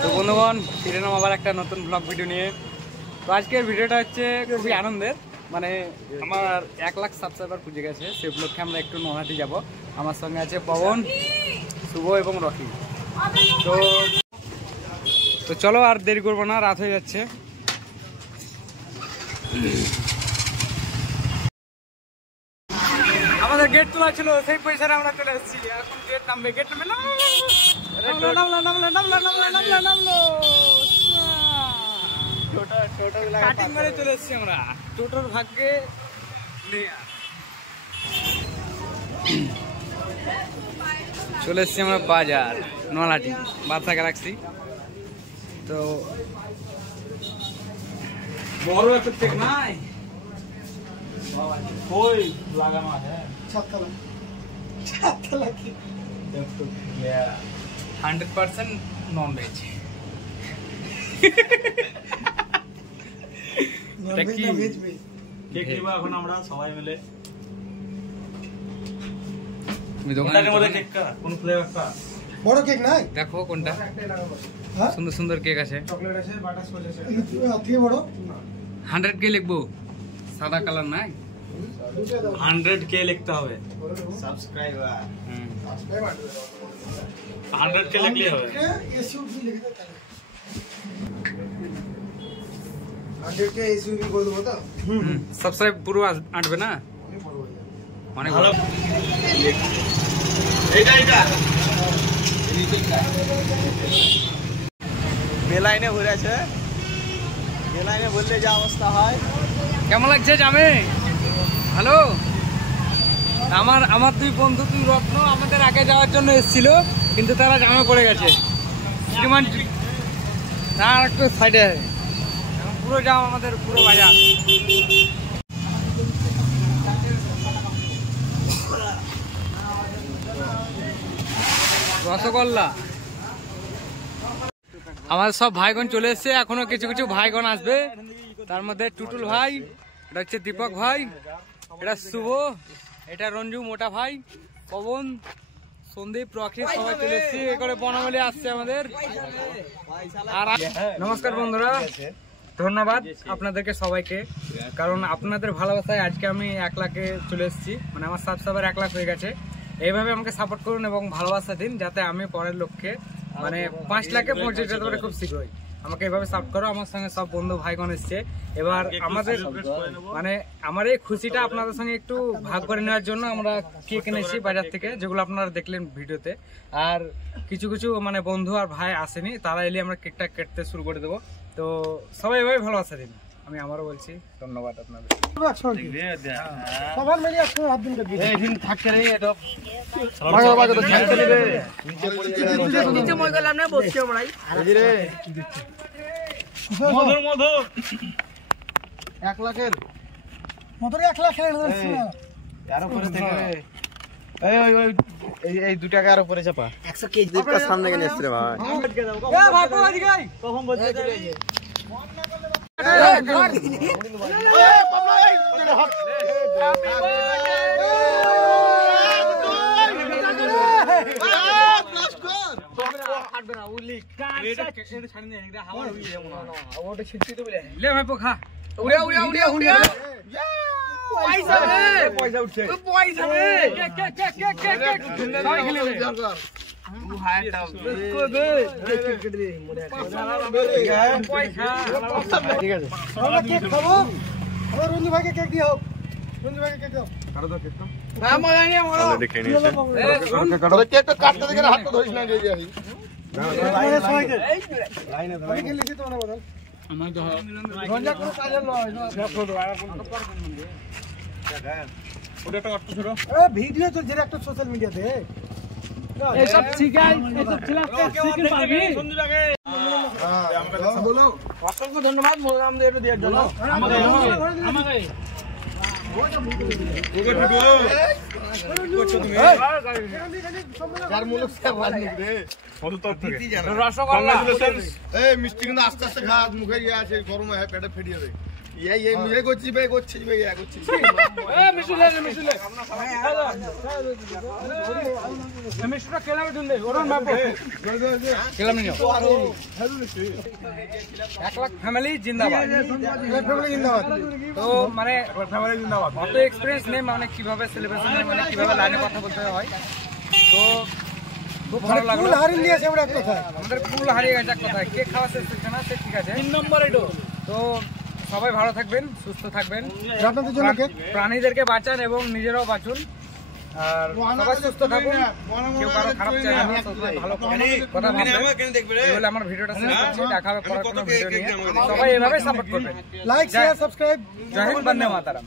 তো বন্ধুগণ ফিরে এলাম আবার একটা নতুন ব্লগ ভিডিও নিয়ে। তো আজকের ভিডিওটা হচ্ছে খুবই আনন্দের, মানে আমার 1 লাখ সাবস্ক্রাইবার পুজো গেছে, সেই উপলক্ষে আমরা একটু নহাটি যাব। আমার সঙ্গে আছে পবন, শুভ এবং রকি। তো চলো আর দেরি করবো না, রাত হয়ে যাচ্ছে। আমাদের গেট তোলা ছিল, সেই পয়সাটা আমরা চলে এসেছি। এখন গেট নামবে, গেট নামবে, নামলো। কাটিং করে চলে এসেছি আমরা, টোটোর ভাগ্যে নেই। চলে এসেছি আমরা বাজার নলাটি বাদশা গ্যালাক্সি। তো বড় একটা চেক নাই, ওই লাগানো আছে 100% নন ভেজ। কেক নিব এখন আমরা সবাই মিলে। কোন ফ্লেভারটা? বড় কেক নাই, দেখো কোনটা সুন্দর সুন্দর কেক আছে। চকলেট আছে, বাটারস্কচ আছে। এত বড় 100K লিখবো, সাদা কালার নাই, 100K লিখতে হবে সাবস্ক্রাইবার। 100K লিখলে হবে। এসইউবি লিখে দাও তাহলে 100K এসইউবি করে দেবো তো। সাবস্ক্রাইব পুরো আটবে না, অনেক ভালো। বেলাইনে ভরে আছে, বেলাইনে বললে যা অবস্থা হয়। কেমন লাগছে জামে? হ্যালো, আমার দুই বন্ধু, দুই রত্ন আমাদের আগে যাওয়ার জন্য এসেছিল, কিন্তু তারা জামে পড়ে গেছে। শ্রীমান না একটু সাইডে, পুরো জাম আমাদের, পুরো বাজার। রসগোল্লা আমাদের সব ভাইগণ চলে এসছে, এখনো কিছু কিছু ভাইগণ আসবে। তার মধ্যে টুটুল ভাই, এটা হচ্ছে দীপক ভাই, এটা শুভ, এটা রঞ্জু মোটা ভাই, পবন, সন্দীপ, রকি, সবাই চলে এসছে। এ করে বনাবলি আসছে আমাদের। আর নমস্কার বন্ধুরা, ধন্যবাদ আপনাদেরকে সবাইকে, কারণ আপনাদের ভালোবাসায় আজকে আমি 1 লাখে চলে এসেছি, মানে আমার সাবস্ক্রাইবার 1 লাখ হয়ে গেছে। এইভাবে আমাকে সাপোর্ট করুন এবং ভালোবাসা দিন, যাতে আমি পরের লক্ষ্যে মানে 5 লাখে পৌঁছে যেতে পারে খুব শীঘ্রই। আমাকে এইভাবে সাপোর্ট করো। আমার সঙ্গে সব বন্ধু ভাইগণ এসছে। এবার আমাদের মানে আমার এই খুশিটা আপনাদের সঙ্গে একটু ভাগ করে নেওয়ার জন্য আমরা কেক এনেছি বাজার থেকে, যেগুলো আপনারা দেখলেন ভিডিওতে। আর কিছু কিছু মানে বন্ধু আর ভাই আসেনি, তারা এলে আমরা কেকটা কেটে শুরু করে দেবো। তো সবাই এভাবে ভালোবাসা দিন, আমি আমারও বলছি ধন্যবাদ আপনাদের। সবার মিলে একসঙ্গে হাত দিন করবি। এইদিন থাকতে নেই এটা নিচে মই গেলাম না, বসছি আমরাই। রে মধুর মধুর 1 লাখের মোটর 1 লাখ এনে দিচ্ছি না। আরো পরে থেকে এই 2 টাকা আরো পরে চাপা 100 কেজি দীপকার সামনে গেলে এসছে রে ভাই। এ ভাই তো আজকে কখন বলতে এই পাবলা এই হাত ले भाई पोखा উড়িয়া উড়িয়া উড়িয়া উড়িয়া পয়সা রে, পয়সা উঠছে পয়সা রে, কে সবাই খেলে তু হাইটা इसको दे কেটে দে পয়সা। ঠিক আছে আমরা কেক খাবো। আমরা রঞ্জু ভাইকে কেক দিও, রঞ্জু ভাইকে কেক দাও। কাটো তো কেক তো না মজা নিয়ে আমরা দেখে নিয়েছে কাটো কেক তো কাটতে দেখে হাত তো ধরিস না গেই আসি। লাইনে আমি কি লিখি তো না বল। আমার তো রঞ্জা কোনো কাজে লয় না। ওটা একটা অর্থ ছোট এ ভিডিও চলছে একটা সোশ্যাল মিডিয়াতে। এই সব শিখাই, এই সব ছিলা শিখে পাবি। বলো অসংখ্য ধন্যবাদ আমাদের এটা দেওয়ার জন্য। আমাকে ওকে ঠুকো যার মূলক সে বাজনি রে কত তো দিতি জানা রসগোল্লা। এই মিষ্টি কিন্তু আস্তে আস্তে খা, মুখে ইয়ে আছে, গরম হয় পেটে ফেটিয়ে দেয়। মিষ্টিটা কেলাম দিলে ওরম বাবু কেলাম নিও 1 লাখ ফ্যামিলি জিন্দাবাদ তো মানে অত এক্সপিরিয়েন্স নেই মানে কিভাবে সেলিব্রেশন মানে কিভাবে লাইনে কথা বলতে হয় তো খুব ভালো লাগলো আমাদের কুল হারিয়ে গেছে এক কথায় কেক খাওয়া শেষ হচ্ছে না সে ঠিক আছে 3 নম্বর এটা তো সবাই ভালো থাকবেন সুস্থ থাকবেন প্রাণীদেরকে বাঁচান এবং নিজেরাও বাঁচুন আর সবাই সুস্থ থাকুন কেউ কারো খারাপ চাই না সবাই ভালো কথা ভাববেন এগুলো আমার ভিডিওটা শেষ করছি দেখা হবে পরের কোনো ভিডিও নিয়ে সবাই এভাবে সাপোর্ট করবেন লাইক শেয়ার সাবস্ক্রাইব জয় হিন্দ বন্দে মাতরম